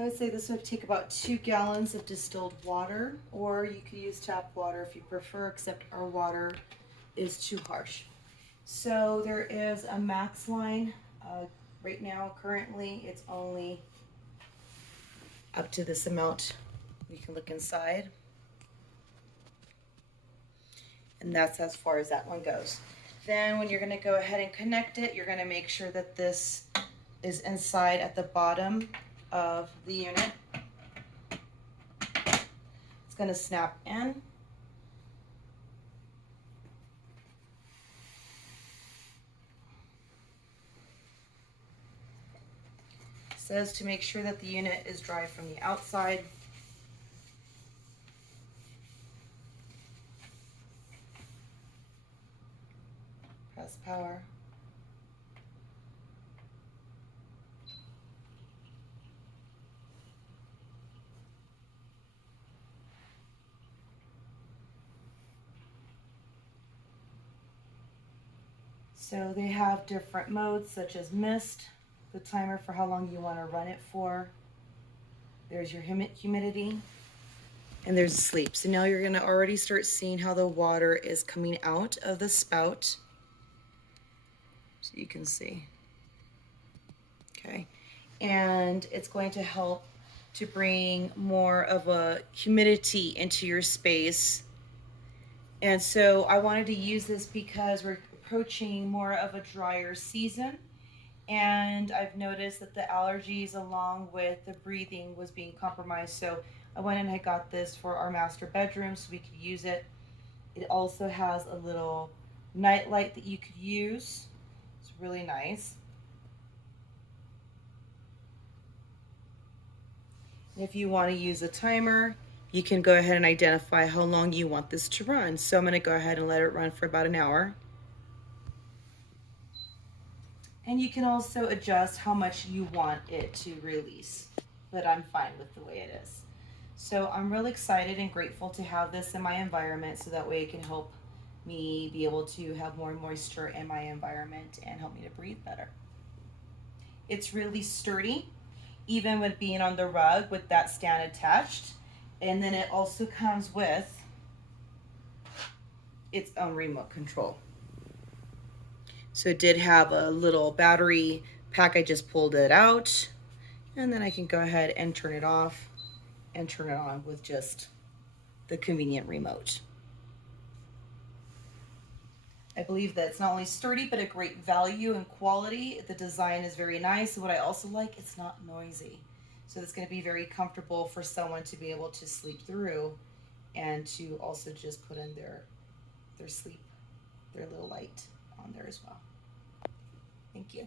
I would say this would take about 2 gallons of distilled water, or you could use tap water if you prefer, except our water is too harsh. So there is a max line. Right now, currently, it's only up to this amount. You can look inside. And that's as far as that one goes. Then when you're going to go ahead and connect it, you're going to make sure that this is inside at the bottom of the unit. It's going to snap in. It says to make sure that the unit is dry from the outside. Press power. So they have different modes such as mist, the timer for how long you want to run it for. There's your humidity, and there's sleep. So now you're going to already start seeing how the water is coming out of the spout. So you can see. Okay. And it's going to help to bring more of a humidity into your space. And so I wanted to use this because we're approaching more of a drier season, and I've noticed that the allergies along with the breathing was being compromised. So I went and I got this for our master bedroom so we could use it. It also has a little night light that you could use. It's really nice. And if you want to use a timer, you can go ahead and identify how long you want this to run. So I'm going to go ahead and let it run for about an hour. And you can also adjust how much you want it to release, but I'm fine with the way it is. So I'm really excited and grateful to have this in my environment, so that way it can help me be able to have more moisture in my environment and help me to breathe better. It's really sturdy, even with being on the rug with that stand attached. And then it also comes with its own remote control. So it did have a little battery pack. I just pulled it out, and then I can go ahead and turn it off and turn it on with just the convenient remote. I believe that it's not only sturdy, but a great value and quality. The design is very nice. And what I also like, it's not noisy. So it's going to be very comfortable for someone to be able to sleep through, and to also just put in their sleep, their little light on there as well. Thank you.